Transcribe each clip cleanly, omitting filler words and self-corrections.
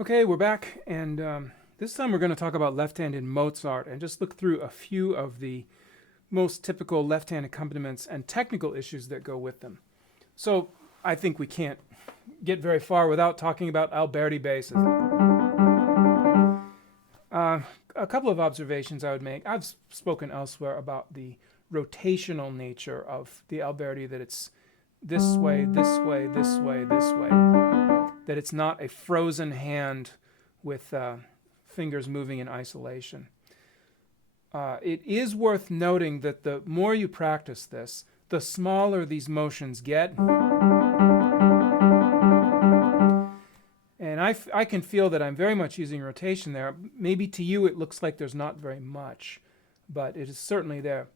Okay, we're back, and this time we're going to talk about left-handed Mozart and just look through a few of the most typical left-hand accompaniments and technical issues that go with them. So I think we can't get very far without talking about Alberti basses. A couple of observations I would make. I've spoken elsewhere about the rotational nature of the Alberti, that it's this way, this way, this way, this way, that it's not a frozen hand with fingers moving in isolation. It is worth noting that the more you practice this, the smaller these motions get. And I can feel that I'm very much using rotation there. Maybe to you it looks like there's not very much, but it is certainly there.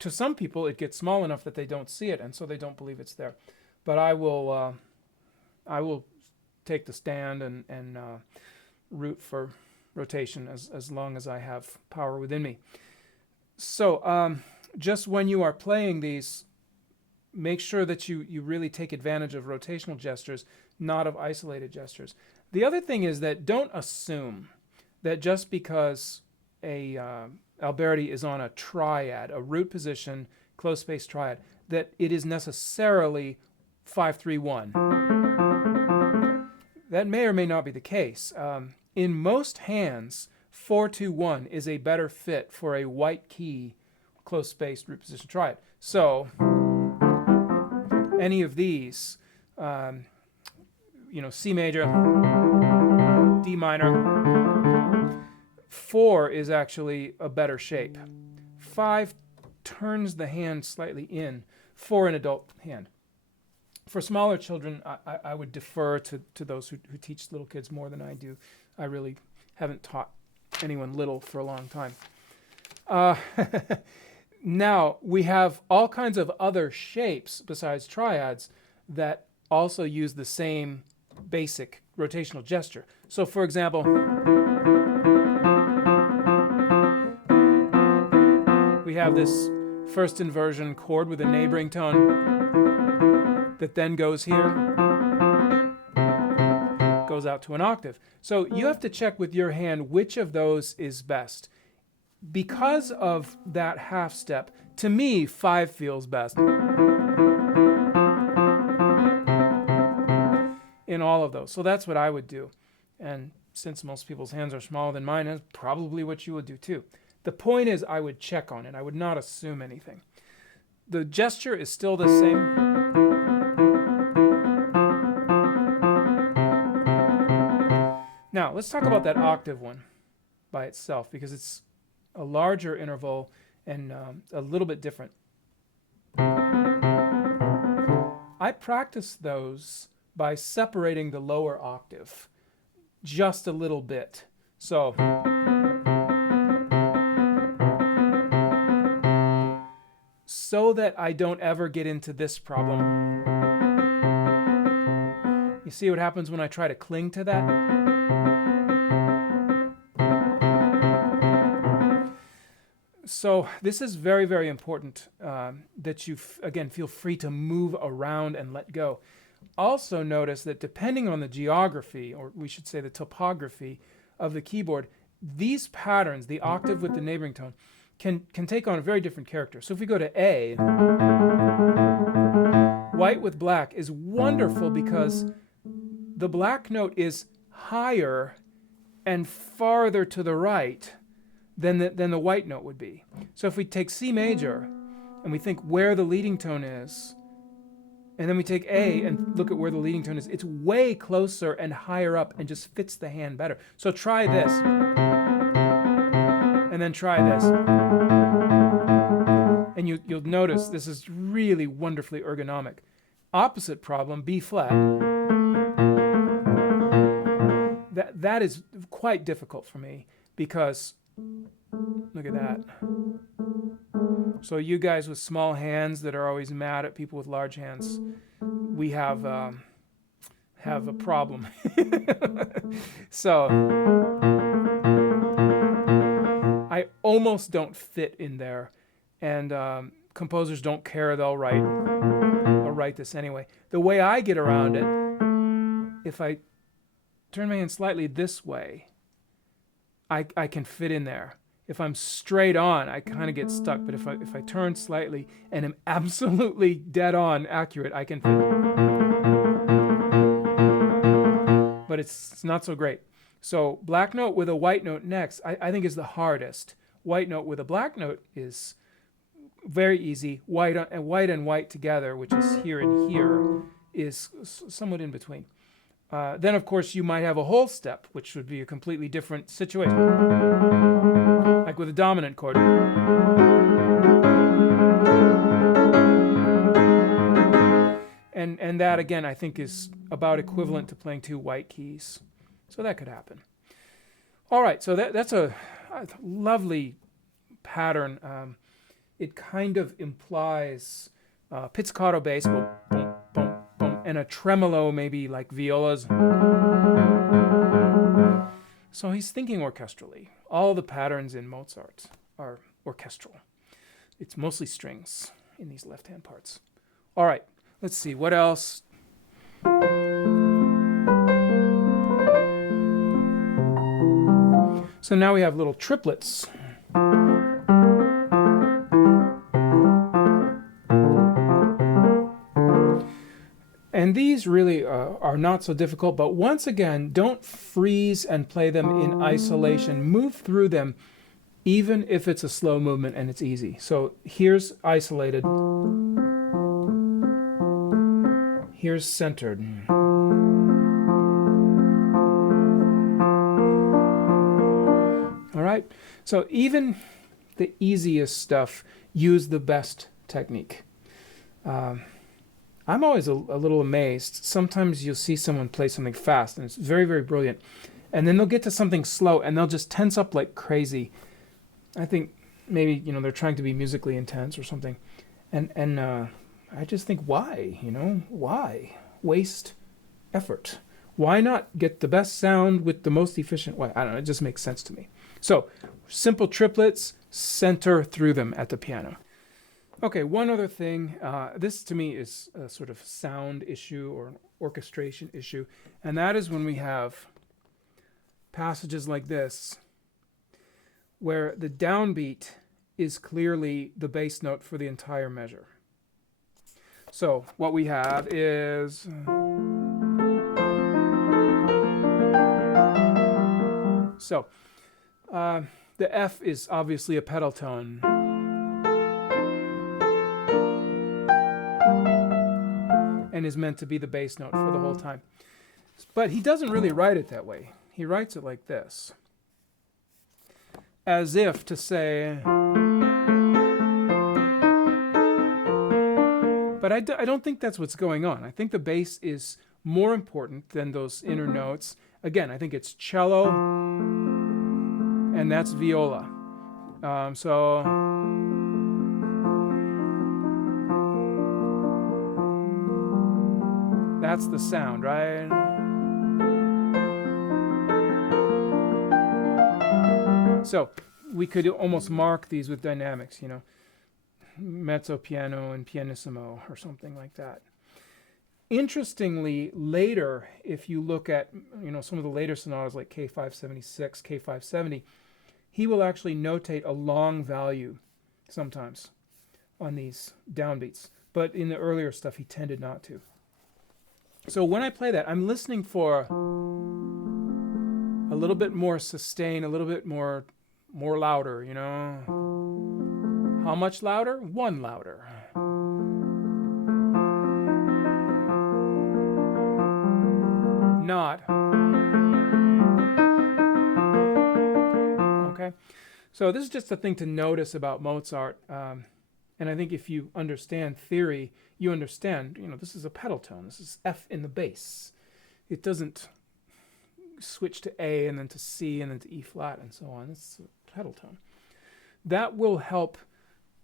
To some people it gets small enough that they don't see it, and so they don't believe it's there. But I will take the stand and root for rotation as long as I have power within me. So just when you are playing these, make sure that you really take advantage of rotational gestures, not of isolated gestures. The other thing is that don't assume that just because a Alberti is on a triad, a root position, close space triad, that it is necessarily 5-3-1. That may or may not be the case. In most hands, 4-2-1 is a better fit for a white key close spaced root position triad. So any of these, C major, D minor, 4 is actually a better shape. 5 turns the hand slightly in for an adult hand. For smaller children, I would defer to those who teach little kids more than I do. I really haven't taught anyone little for a long time. Now, we have all kinds of other shapes besides triads that also use the same basic rotational gesture. So, for example, we have this first inversion chord with a neighboring tone that then goes here, goes out to an octave. So you have to check with your hand which of those is best. Because of that half step, to me, 5 feels best in all of those. So that's what I would do. And since most people's hands are smaller than mine, that's probably what you would do too. The point is, I would check on it. I would not assume anything. The gesture is still the same. Now, let's talk about that octave one by itself, because it's a larger interval and a little bit different. I practice those by separating the lower octave just a little bit. So that I don't ever get into this problem. You see what happens when I try to cling to that? So this is very, very important that you, again, feel free to move around and let go. Also notice that depending on the geography, or we should say the topography of the keyboard, these patterns, the octave with the neighboring tone, can take on a very different character. So if we go to A, white with black is wonderful because the black note is higher and farther to the right than the white note would be. So if we take C major and we think where the leading tone is, and then we take A and look at where the leading tone is, it's way closer and higher up and just fits the hand better. So try this. And then try this. And you'll notice this is really wonderfully ergonomic. Opposite problem, B flat. That is quite difficult for me because look at that. So you guys with small hands that are always mad at people with large hands, we have a problem. So I almost don't fit in there, and composers don't care. They'll write this anyway. The way I get around it, if I turn my hand slightly this way, I can fit in there. If I'm straight on, I kind of get stuck. But if I turn slightly and am absolutely dead on accurate, I can fit. But it's not so great. So black note with a white note next, I think is the hardest. White note with a black note is very easy. White and white together, which is here and here, is somewhat in between. Then, of course, you might have a whole step, which would be a completely different situation. Like with a dominant chord. And that, again, I think is about equivalent to playing two white keys. So that could happen. All right, so that's a lovely pattern. It kind of implies pizzicato bass, boom, boom, boom, boom, and a tremolo, maybe like violas. So he's thinking orchestrally. All the patterns in Mozart are orchestral. It's mostly strings in these left-hand parts. All right, let's see, what else? So now we have little triplets. And these really are not so difficult, but once again, don't freeze and play them in isolation. Move through them, even if it's a slow movement and it's easy. So here's isolated. Here's centered. All right, so even the easiest stuff, use the best technique. I'm always a little amazed. Sometimes you'll see someone play something fast, and it's very, very brilliant. And then they'll get to something slow, and they'll just tense up like crazy. I think maybe, they're trying to be musically intense or something. And I just think, why? Why waste effort? Why not get the best sound with the most efficient way? I don't know, it just makes sense to me. So, simple triplets, center through them at the piano. Okay, one other thing. This to me is a sort of sound issue or an orchestration issue, and that is when we have passages like this, where the downbeat is clearly the bass note for the entire measure. So what we have is the F is obviously a pedal tone. And is meant to be the bass note for the whole time. But he doesn't really write it that way. He writes it like this. As if to say... But I don't think that's what's going on. I think the bass is more important than those inner notes. Again, I think it's cello, and that's viola. That's the sound, right? So we could almost mark these with dynamics, mezzo piano and pianissimo or something like that. Interestingly, later, if you look at some of the later sonatas like K576, K570, he will actually notate a long value sometimes on these downbeats. But in the earlier stuff, he tended not to. So when I play that, I'm listening for a little bit more sustain, a little bit more louder, How much louder? One louder. Not. Okay? So this is just a thing to notice about Mozart. And I think if you understand theory, you understand, this is a pedal tone. This is F in the bass. It doesn't switch to A and then to C and then to E flat and so on. It's a pedal tone. That will help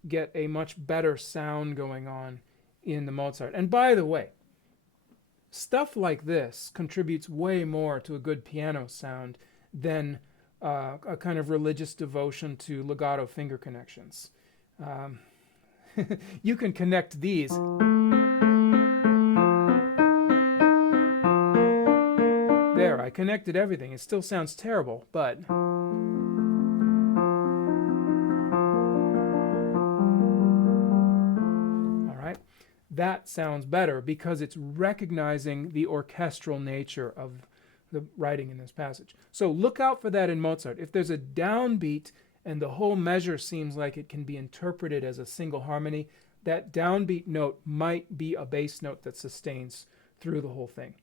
get a much better sound going on in the Mozart. And by the way, stuff like this contributes way more to a good piano sound than a kind of religious devotion to legato finger connections. You can connect these. There. there. I connected everything. It still sounds terrible, but... All right. That sounds better because it's recognizing the orchestral nature of the writing in this passage. So look out for that in Mozart. If there's a downbeat and the whole measure seems like it can be interpreted as a single harmony, that downbeat note might be a bass note that sustains through the whole thing.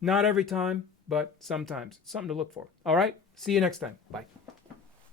Not every time, but sometimes. Something to look for. All right? See you next time. Bye.